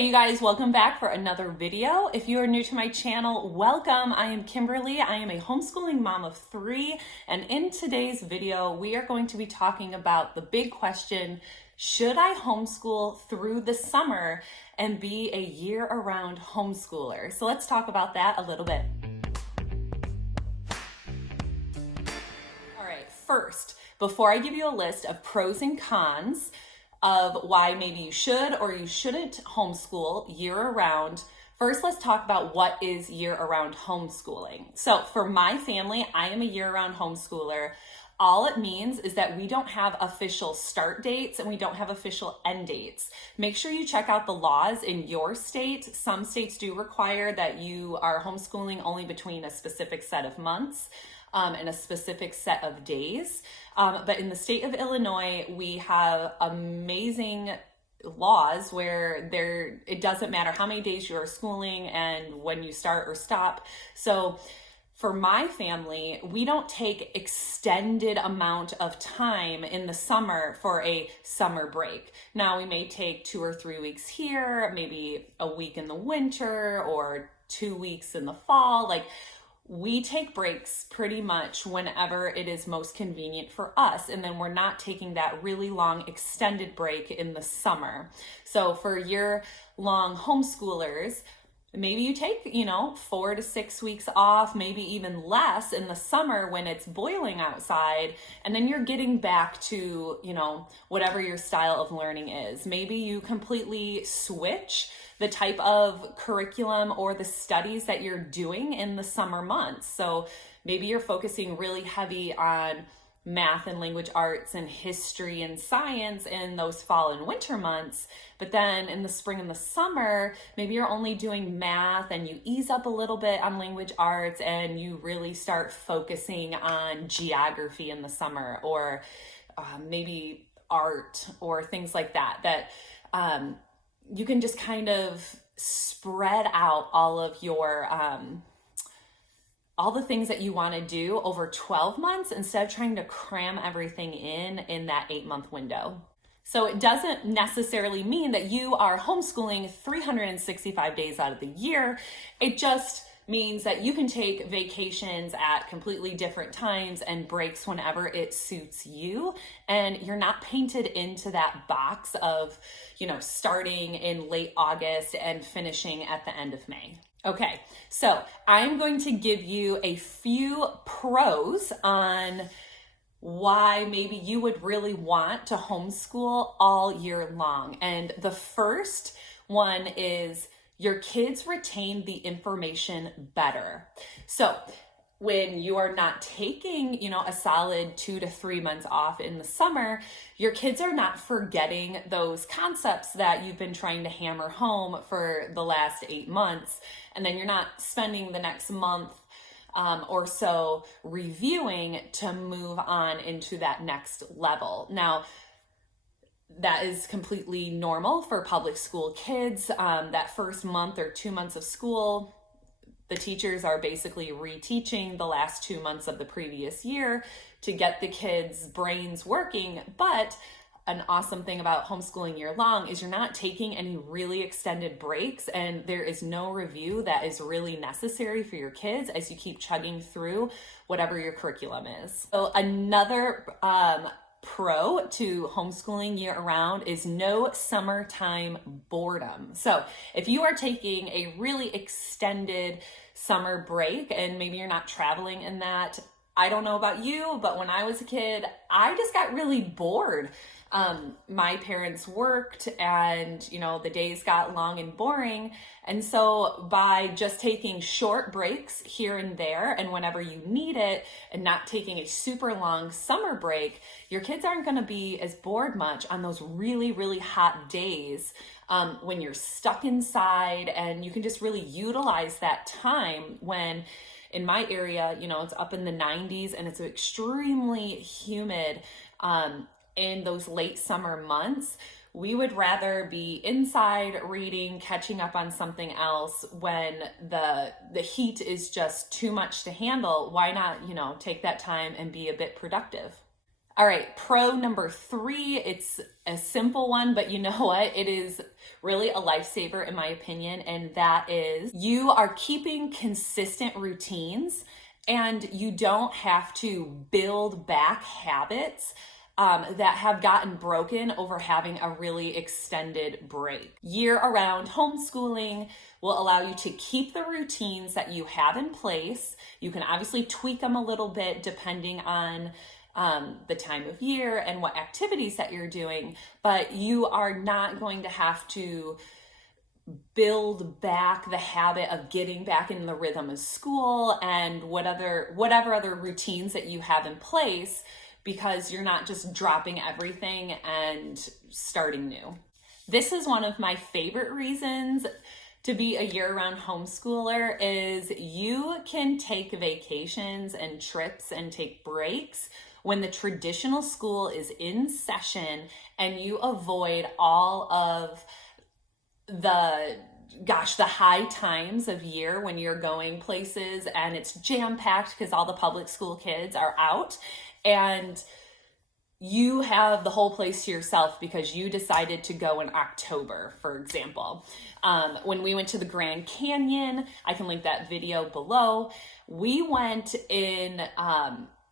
Hey you guys, welcome back for another video. If you are new to my channel, welcome. I am Kimberly. I am a homeschooling mom of 3, and in today's video, we are going to be talking about the big question, should I homeschool through the summer and be a year-round homeschooler? So let's talk about that a little bit. All right, first, before I give you a list of pros and cons of why maybe you should or you shouldn't homeschool year-round, first let's talk about what is year-round homeschooling. So for my family, I am a year-round homeschooler. All it means is that we don't have official start dates and we don't have official end dates. Make sure you check out the laws in your state. Some states do require that you are homeschooling only between a specific set of months and a specific set of days. But in the state of Illinois, we have amazing laws where it doesn't matter how many days you are schooling and when you start or stop. So for my family, we don't take extended amount of time in the summer for a summer break. Now we may take 2 or 3 weeks here, maybe a week in the winter or 2 weeks in the fall. We take breaks pretty much whenever it is most convenient for us. And then we're not taking that really long extended break in the summer. So for year-long homeschoolers, maybe you take, 4 to 6 weeks off, maybe even less in the summer when it's boiling outside. And then you're getting back to, whatever your style of learning is. Maybe you completely switch the type of curriculum or the studies that you're doing in the summer months. So maybe you're focusing really heavy on math and language arts and history and science in those fall and winter months. But then in the spring and the summer, maybe you're only doing math and you ease up a little bit on language arts and you really start focusing on geography in the summer, or maybe art or things like that, you can just kind of spread out all of your all the things that you want to do over 12 months instead of trying to cram everything in that 8-month window. So it doesn't necessarily mean that you are homeschooling 365 days out of the year. It just means that you can take vacations at completely different times and breaks whenever it suits you. And you're not painted into that box of, starting in late August and finishing at the end of May. Okay, so I'm going to give you a few pros on why maybe you would really want to homeschool all year long. And the first one is your kids retain the information better. So when you are not taking, a solid 2 to 3 months off in the summer, your kids are not forgetting those concepts that you've been trying to hammer home for the last 8 months. And then you're not spending the next month or so reviewing to move on into that next level. Now, that is completely normal for public school kids. That first month or 2 months of school, the teachers are basically reteaching the last 2 months of the previous year to get the kids' brains working. But an awesome thing about homeschooling year long is you're not taking any really extended breaks, and there is no review that is really necessary for your kids as you keep chugging through whatever your curriculum is. So another pro to homeschooling year-round is no summertime boredom. So if you are taking a really extended summer break and maybe you're not traveling in that, I don't know about you, but when I was a kid, I just got really bored. My parents worked and, the days got long and boring. And so by just taking short breaks here and there and whenever you need it and not taking a super long summer break, your kids aren't going to be as bored much on those really, really hot days when you're stuck inside, and you can just really utilize that time when in my area, it's up in the 90s and it's extremely humid. In those late summer months, we would rather be inside reading, catching up on something else when the heat is just too much to handle. Why not, take that time and be a bit productive? All right, pro number 3, it's a simple one, but you know what? It is really a lifesaver in my opinion, and that is you are keeping consistent routines and you don't have to build back habits that have gotten broken over having a really extended break. Year-round homeschooling will allow you to keep the routines that you have in place. You can obviously tweak them a little bit depending on the time of year and what activities that you're doing, but you are not going to have to build back the habit of getting back in the rhythm of school and whatever other routines that you have in place, because you're not just dropping everything and starting new. This is one of my favorite reasons to be a year-round homeschooler is you can take vacations and trips and take breaks when the traditional school is in session and you avoid all of the high times of year when you're going places and it's jam-packed because all the public school kids are out and you have the whole place to yourself because you decided to go in October, for example. When we went to the Grand Canyon, I can link that video below. We went to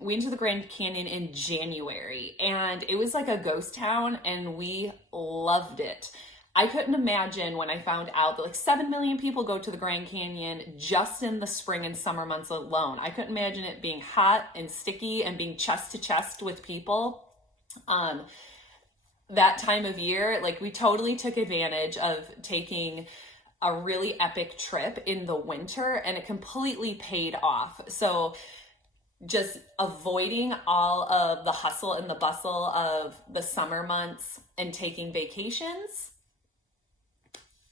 the Grand Canyon in January and it was like a ghost town and we loved it. I couldn't imagine when I found out that like 7 million people go to the Grand Canyon just in the spring and summer months alone. I couldn't imagine it being hot and sticky and being chest to chest with people. That time of year, like we totally took advantage of taking a really epic trip in the winter and it completely paid off. So just avoiding all of the hustle and the bustle of the summer months and taking vacations.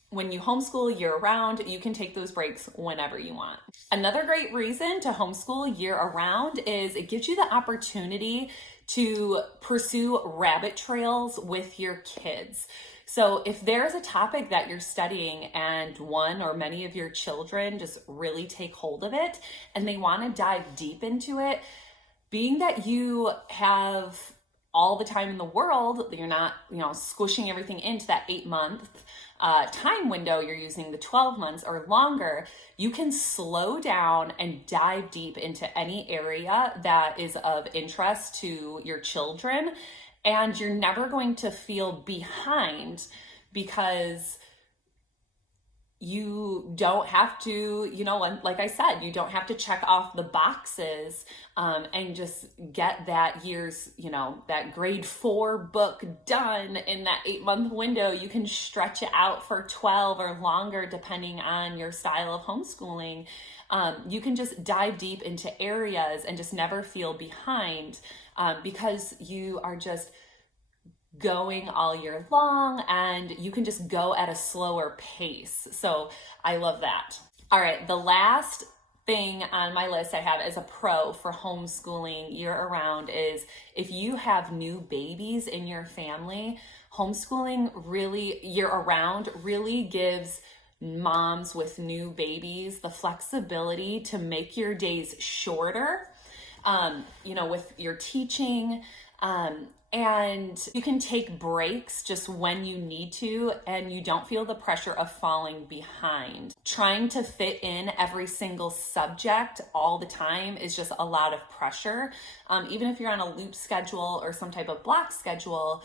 When you homeschool year-round, you can take those breaks whenever you want. Another great reason to homeschool year-round is it gives you the opportunity to pursue rabbit trails with your kids. So if there's a topic that you're studying and one or many of your children just really take hold of it and they want to dive deep into it, being that you have all the time in the world, you're not, squishing everything into that 8-month time window, you're using the 12 months or longer, you can slow down and dive deep into any area that is of interest to your children. And you're never going to feel behind because you don't have to, like I said, you don't have to check off the boxes and just get that year's, that grade 4 book done in that 8-month window. You can stretch it out for 12 or longer, depending on your style of homeschooling. You can just dive deep into areas and just never feel behind because you are just going all year long and you can just go at a slower pace. So I love that. All right, the last thing on my list I have as a pro for homeschooling year-round is if you have new babies in your family, homeschooling really year-round really gives moms with new babies the flexibility to make your days shorter, with your teaching, and you can take breaks just when you need to and you don't feel the pressure of falling behind. Trying to fit in every single subject all the time is just a lot of pressure. Even if you're on a loop schedule or some type of block schedule,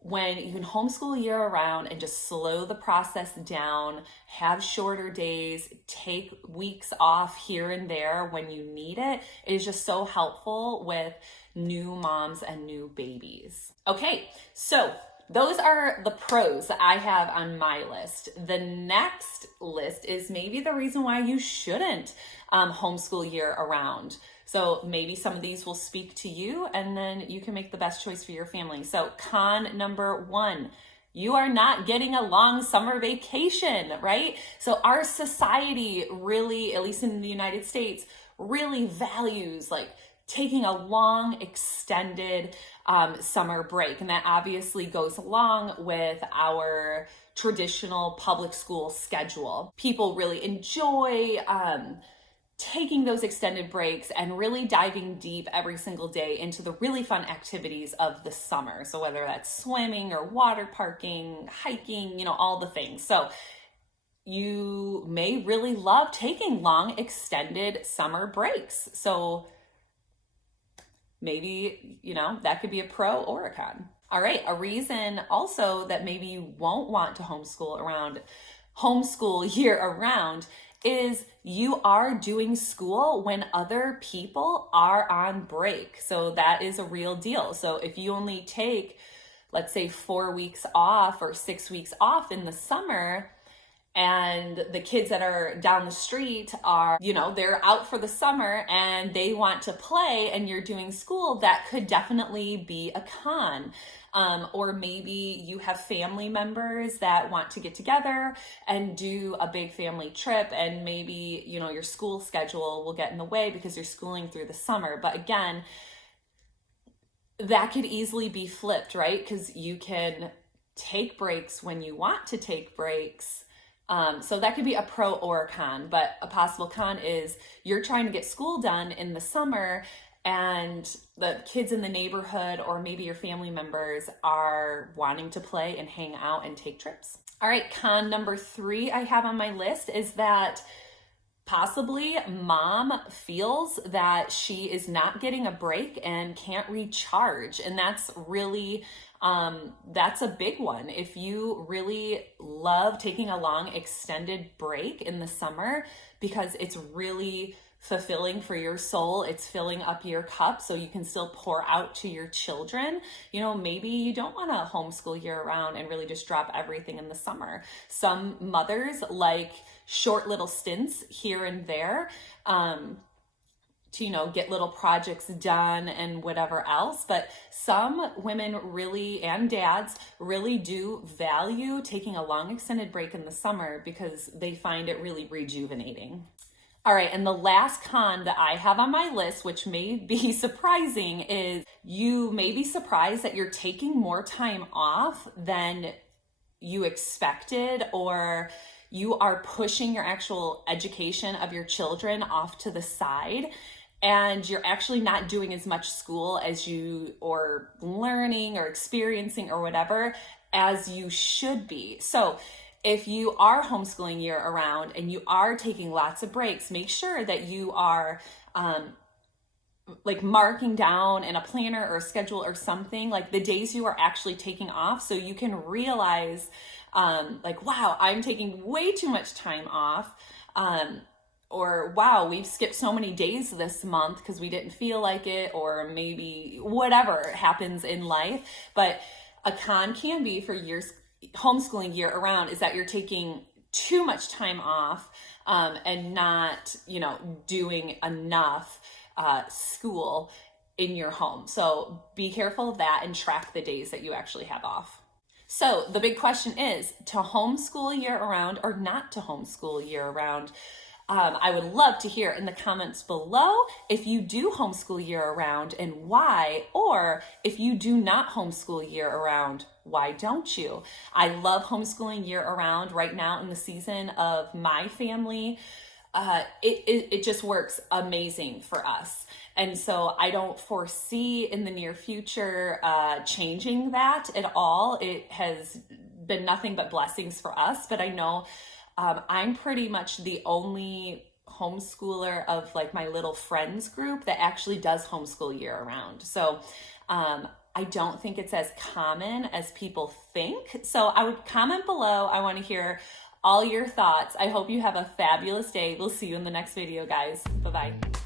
when you can homeschool year-round and just slow the process down, have shorter days, take weeks off here and there when you need it, it is just so helpful with new moms and new babies. Okay, so those are the pros that I have on my list. The next list is maybe the reason why you shouldn't homeschool year-round. So maybe some of these will speak to you and then you can make the best choice for your family. So con number 1, you are not getting a long summer vacation, right? So our society really, at least in the United States, really values like taking a long extended summer break. And that obviously goes along with our traditional public school schedule. People really enjoy taking those extended breaks and really diving deep every single day into the really fun activities of the summer. So whether that's swimming or water parking, hiking, all the things. So you may really love taking long extended summer breaks. So maybe, that could be a pro or a con. All right, a reason also that maybe you won't want to homeschool year around is you are doing school when other people are on break. So that is a real deal. So if you only take, let's say, 4 weeks off or 6 weeks off in the summer, and the kids that are down the street are, they're out for the summer and they want to play and you're doing school, that could definitely be a con. Or maybe you have family members that want to get together and do a big family trip, and maybe, your school schedule will get in the way because you're schooling through the summer. But again, that could easily be flipped, right? Because you can take breaks when you want to take breaks. So that could be a pro or a con, but a possible con is you're trying to get school done in the summer and the kids in the neighborhood or maybe your family members are wanting to play and hang out and take trips. All right, con number 3 I have on my list is that possibly mom feels that she is not getting a break and can't recharge. And that's really, that's a big one. If you really love taking a long extended break in the summer because it's really fulfilling for your soul, it's filling up your cup so you can still pour out to your children, maybe you don't want to homeschool year round and really just drop everything in the summer. Some mothers like short little stints here and there to get little projects done and whatever else, but some women really, and dads really do value taking a long extended break in the summer because they find it really rejuvenating. All right, and the last con that I have on my list, which may be surprising, is you may be surprised that you're taking more time off than you expected, or you are pushing your actual education of your children off to the side, and you're actually not doing as much school as you, or learning or experiencing or whatever, as you should be. So if you are homeschooling year around and you are taking lots of breaks, make sure that you are marking down in a planner or a schedule or something, like the days you are actually taking off, so you can realize wow, I'm taking way too much time off. Or wow, we've skipped so many days this month because we didn't feel like it, or maybe whatever happens in life. But a con can be for homeschooling year around is that you're taking too much time off and not, doing enough school in your home. So be careful of that and track the days that you actually have off. So the big question is to homeschool year around or not to homeschool year around. I would love to hear in the comments below if you do homeschool year around and why, or if you do not homeschool year around, why don't you? I love homeschooling year around right now in the season of my family. It just works amazing for us. And so I don't foresee in the near future changing that at all. It has been nothing but blessings for us, but I know I'm pretty much the only homeschooler of my little friends group that actually does homeschool year around. So I don't think it's as common as people think. So I would comment below. I want to hear all your thoughts. I hope you have a fabulous day. We'll see you in the next video, guys. Bye-bye.